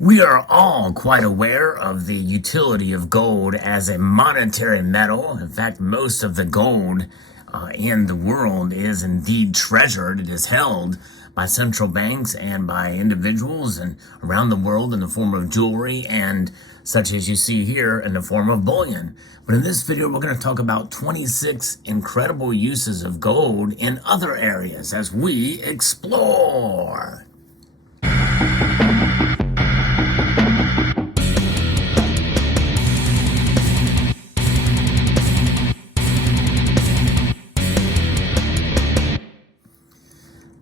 We are all quite aware of the utility of gold as a monetary metal. In fact, most of the gold in the world is indeed treasured. It is held by central banks and by individuals and around the world in the form of jewelry and such as you see here in the form of bullion. But in this video, we're going to talk about 26 incredible uses of gold in other areas as we explore.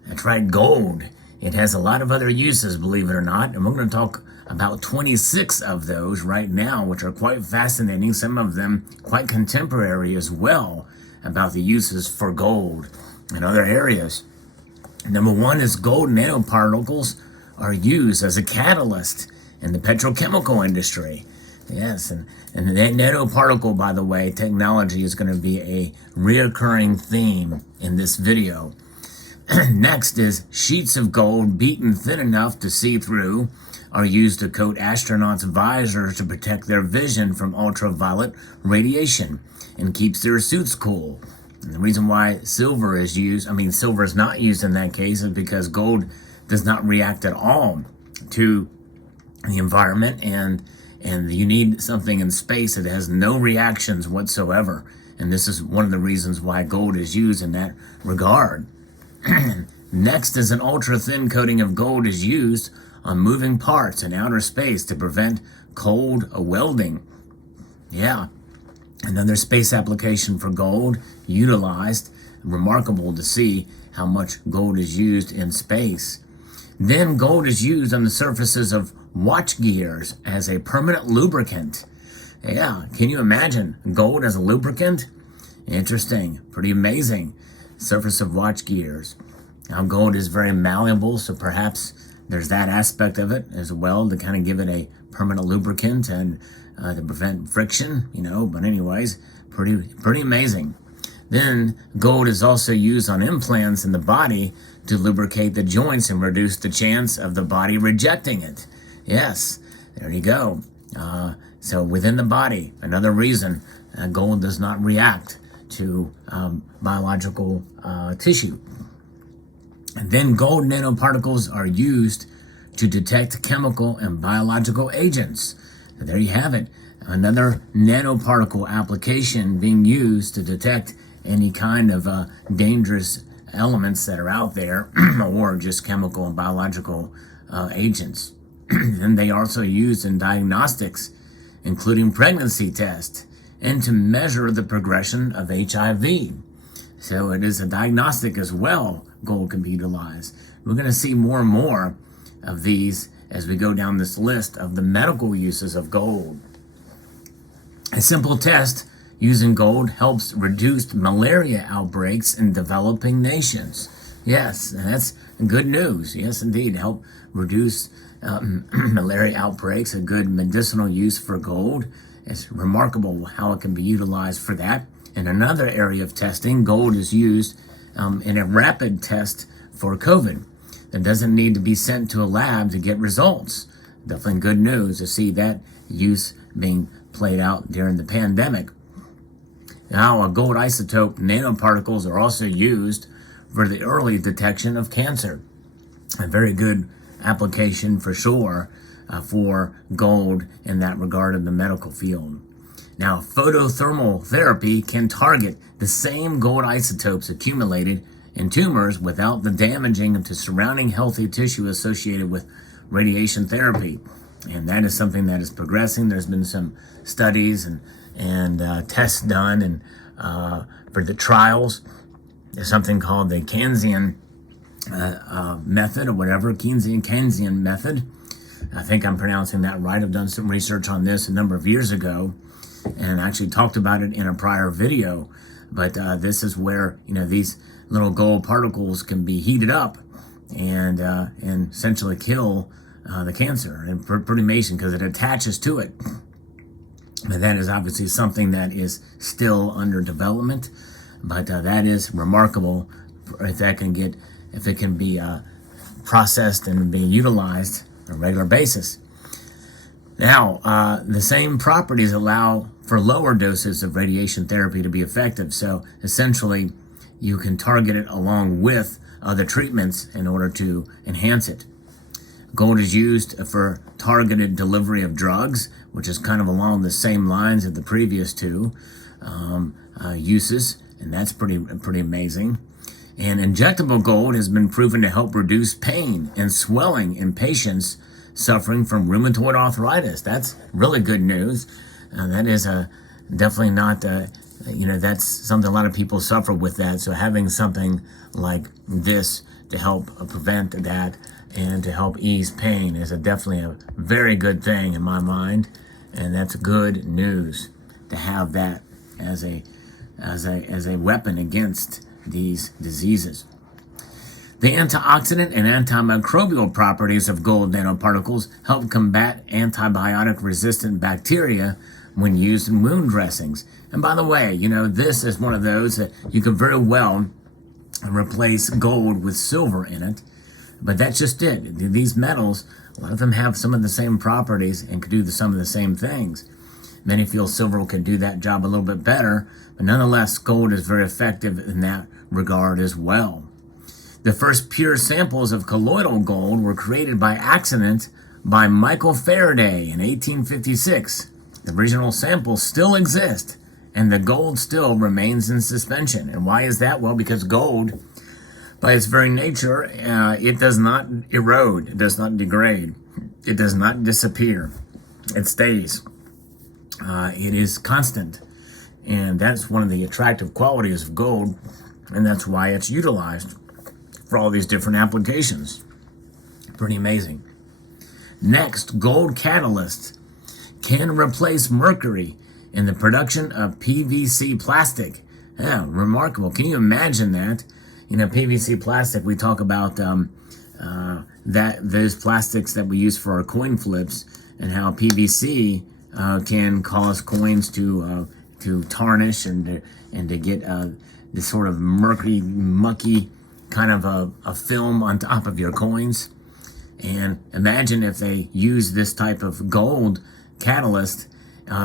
That's right, gold. It has a lot of other uses, believe it or not, and we're going to talk about 26 of those right now, which are quite fascinating, some of them quite contemporary as well, about the uses for gold in other areas. Number one is gold nanoparticles are used as a catalyst in the petrochemical industry. Yes, and that nanoparticle, by the way, technology is going to be a reoccurring theme in this video. Next is sheets of gold beaten thin enough to see through are used to coat astronauts' visors to protect their vision from ultraviolet radiation and keeps their suits cool. And the reason why silver is used, silver is not used in that case, is because gold does not react at all to the environment, and you need something in space that has no reactions whatsoever. And this is one of the reasons why gold is used in that regard. Next is an ultra-thin coating of gold is used on moving parts in outer space to prevent cold welding. Yeah, another space application for gold utilized. Remarkable to see how much gold is used in space. Then gold is used on the surfaces of watch gears as a permanent lubricant. Yeah, can you imagine gold as a lubricant? Interesting, pretty amazing. Surface of watch gears. Now gold is very malleable, so perhaps there's that aspect of it as well to kind of give it a permanent lubricant and to prevent friction, but anyways, pretty amazing. Then gold is also used on implants in the body to lubricate the joints and reduce the chance of the body rejecting it. Yes, there you go. So within the body, another reason gold does not react to biological tissue. And then gold nanoparticles are used to detect chemical and biological agents. And there you have it. Another nanoparticle application being used to detect any kind of dangerous elements that are out there or just chemical and biological agents. And they are also used in diagnostics, including pregnancy tests, and to measure the progression of HIV. So it is a diagnostic as well. Gold can be utilized. We're going to see more and more of these as we go down this list of the medical uses of gold. A simple test using gold helps reduce malaria outbreaks in developing nations. Yes, that's good news. Yes, indeed. Help reduce malaria outbreaks, a good medicinal use for gold. It's remarkable how it can be utilized for that. In another area of testing, gold is used in a rapid test for COVID that doesn't need to be sent to a lab to get results. Definitely good news to see that use being played out during the pandemic. Now, a gold isotope nanoparticles are also used for the early detection of cancer. A very good application for sure for gold in that regard in the medical field. Now, photothermal therapy can target the same gold isotopes accumulated in tumors without the damaging to surrounding healthy tissue associated with radiation therapy. And that is something that is progressing. There's been some studies and tests done and for the trials. There's something called the Kansian method or whatever, Kansian method. I think I'm pronouncing that right. I've done some research on this a number of years ago and actually talked about it in a prior video. But this is where, these little gold particles can be heated up and essentially kill the cancer. And pretty amazing because it attaches to it. But that is obviously something that is still under development. But that is remarkable if it can be processed and be utilized on a regular basis. Now, the same properties allow for lower doses of radiation therapy to be effective. So essentially, you can target it along with other treatments in order to enhance it. Gold is used for targeted delivery of drugs, which is kind of along the same lines of the previous two uses, and that's pretty amazing. And injectable gold has been proven to help reduce pain and swelling in patients suffering from rheumatoid arthritis. That's really good news. That is definitely not, that's something a lot of people suffer with that. So having something like this to help prevent that and to help ease pain is definitely a very good thing in my mind. And that's good news to have that as a weapon against these diseases. The antioxidant and antimicrobial properties of gold nanoparticles help combat antibiotic-resistant bacteria when used in wound dressings. And by the way, this is one of those that you can very well replace gold with silver in it. But that's just it. These metals, a lot of them have some of the same properties and can do some of the same things. Many feel silver can do that job a little bit better, but nonetheless, gold is very effective in that regard as well. The first pure samples of colloidal gold were created by accident by Michael Faraday in 1856. The original samples still exist, and the gold still remains in suspension. And why is that? Well, because gold, by its very nature, it does not erode, it does not degrade, it does not disappear. It stays. It is constant. And that's one of the attractive qualities of gold, and that's why it's utilized for all these different applications. Pretty amazing. Next, gold catalysts can replace mercury in the production of PVC plastic. Yeah, remarkable. Can you imagine that? PVC plastic, we talk about those plastics that we use for our coin flips and how PVC can cause coins to tarnish and to get this sort of murky, mucky kind of a film on top of your coins. And imagine if they use this type of gold catalyst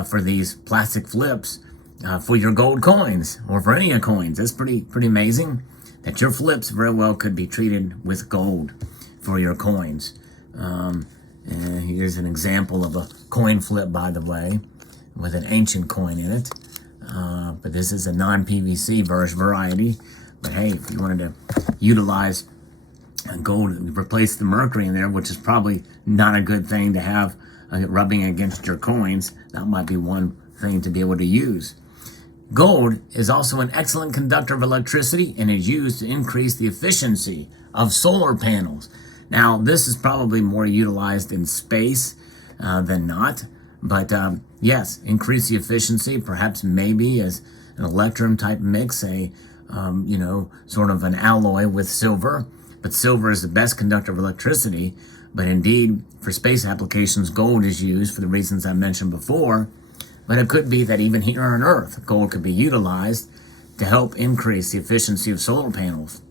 for these plastic flips for your gold coins or for any of coins. That's pretty amazing that your flips very well could be treated with gold for your coins. And here's an example of a coin flip, by the way, with an ancient coin in it. But this is a non-PVC variety. But hey, if you wanted to utilize gold, replace the mercury in there, which is probably not a good thing to have rubbing against your coins, that might be one thing to be able to use. Gold is also an excellent conductor of electricity and is used to increase the efficiency of solar panels. Now, this is probably more utilized in space than not, but yes, increase the efficiency, perhaps maybe as an electrum type mix, sort of an alloy with silver. But silver is the best conductor of electricity. But indeed, for space applications, gold is used for the reasons I mentioned before. But it could be that even here on Earth, gold could be utilized to help increase the efficiency of solar panels.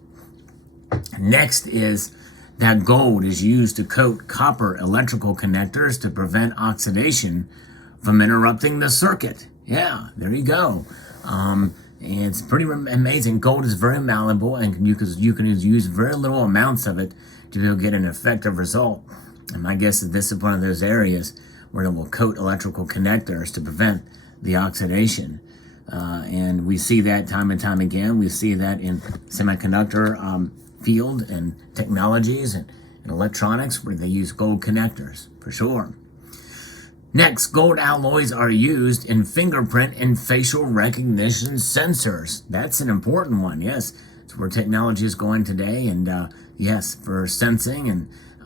Next is that gold is used to coat copper electrical connectors to prevent oxidation from interrupting the circuit. Yeah, there you go. It's pretty amazing. Gold is very malleable, and you can use very little amounts of it to be able to get an effective result. And my guess is this is one of those areas where it will coat electrical connectors to prevent the oxidation. And we see that time and time again. We see that in semiconductor field and technologies and electronics where they use gold connectors, for sure. Next, gold alloys are used in fingerprint and facial recognition sensors. That's an important one, yes. It's where technology is going today, and yes, for sensing,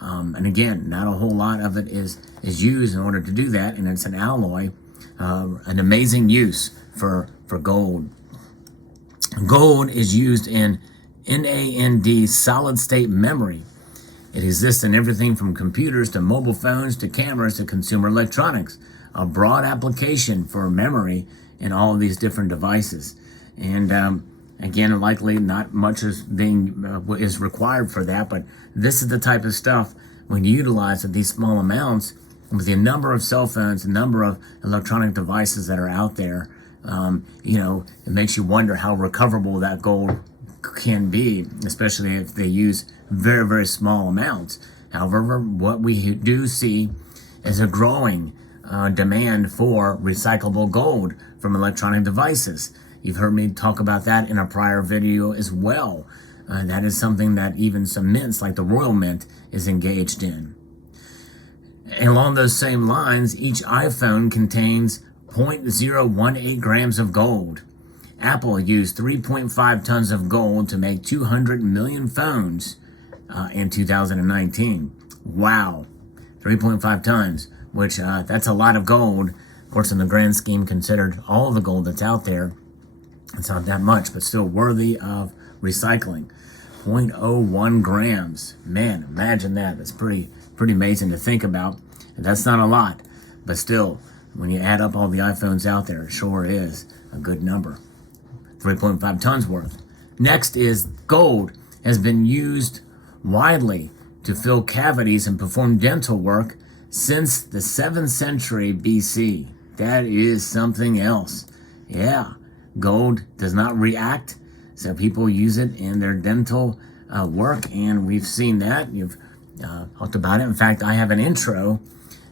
and again, not a whole lot of it is used in order to do that, and it's an alloy, an amazing use for gold. Gold is used in NAND solid-state memory. It exists in everything from computers to mobile phones to cameras to consumer electronics. A broad application for memory in all of these different devices. And again, likely not much is required for that, but this is the type of stuff when you utilize at these small amounts with the number of cell phones, the number of electronic devices that are out there, it makes you wonder how recoverable that gold can be, especially if they use very, very small amounts. However, what we do see is a growing demand for recyclable gold from electronic devices. You've heard me talk about that in a prior video as well. That is something that even some mints like the Royal Mint is engaged in. And along those same lines, each iPhone contains 0.018 grams of gold. Apple used 3.5 tons of gold to make 200 million phones in 2019. Wow, 3.5 tons, which that's a lot of gold. Of course, in the grand scheme, considered all of the gold that's out there, it's not that much, but still worthy of recycling. 0.01 grams. Man, imagine that. That's pretty amazing to think about. And that's not a lot, but still, when you add up all the iPhones out there, it sure is a good number. 3.5 tons worth. Next is gold has been used widely to fill cavities and perform dental work since the 7th century BC. That is something else. Yeah, gold does not react, so people use it in their dental work, and we've seen that. You've talked about it. In fact, I have an intro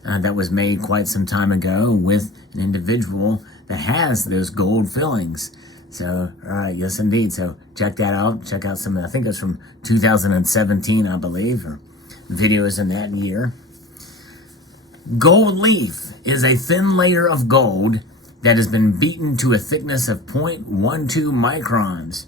that was made quite some time ago with an individual that has those gold fillings. So, yes, indeed. So check that out. Check out some, I think it's from 2017, I believe, or videos in that year. Gold leaf is a thin layer of gold that has been beaten to a thickness of 0.12 microns.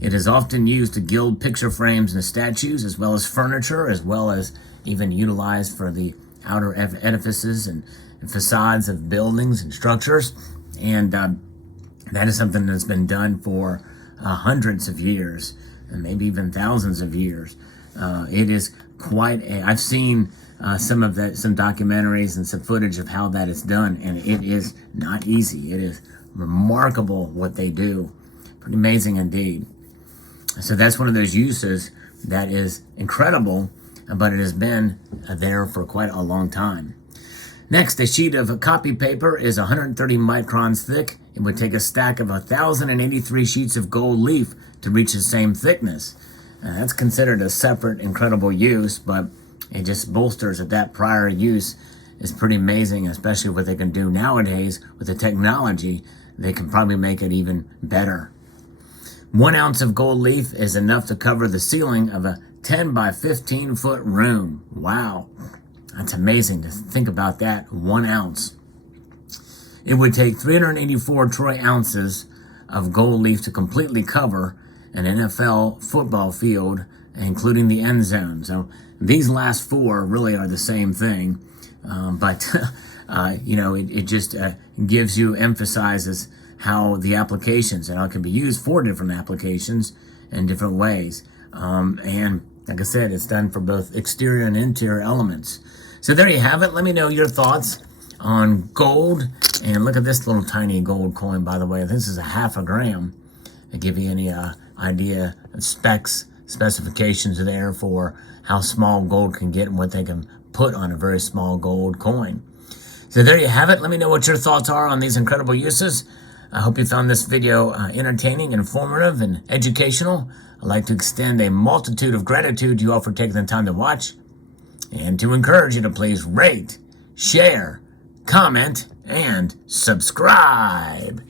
It is often used to gild picture frames and statues, as well as furniture, as well as even utilized for the outer edifices and facades of buildings and structures. And that is something that's been done for hundreds of years, and maybe even thousands of years. It is quite I've seen some documentaries and some footage of how that is done, and it is not easy. It is remarkable what they do. Pretty amazing indeed. So that's one of those uses that is incredible, but it has been there for quite a long time. Next, a sheet of copy paper is 130 microns thick. It would take a stack of 1,083 sheets of gold leaf to reach the same thickness. That's considered a separate, incredible use, but it just bolsters that prior use is pretty amazing, especially what they can do nowadays with the technology. They can probably make it even better. 1 ounce of gold leaf is enough to cover the ceiling of a 10 by 15 foot room. Wow. That's amazing to think about that. 1 ounce. It would take 384 troy ounces of gold leaf to completely cover an NFL football field, including the end zone. So these last four really are the same thing, but it just gives you, emphasizes how the applications, and how it can be used for different applications in different ways. And like I said, it's done for both exterior and interior elements. So there you have it. Let me know your thoughts on gold. And look at this little tiny gold coin, by the way. This is a 0.5 gram. To give you any idea of specifications there for how small gold can get and what they can put on a very small gold coin. So there you have it. Let me know what your thoughts are on these incredible uses. I hope you found this video entertaining, informative, and educational. I'd like to extend a multitude of gratitude to you all for taking the time to watch, and to encourage you to please rate, share, comment, and subscribe.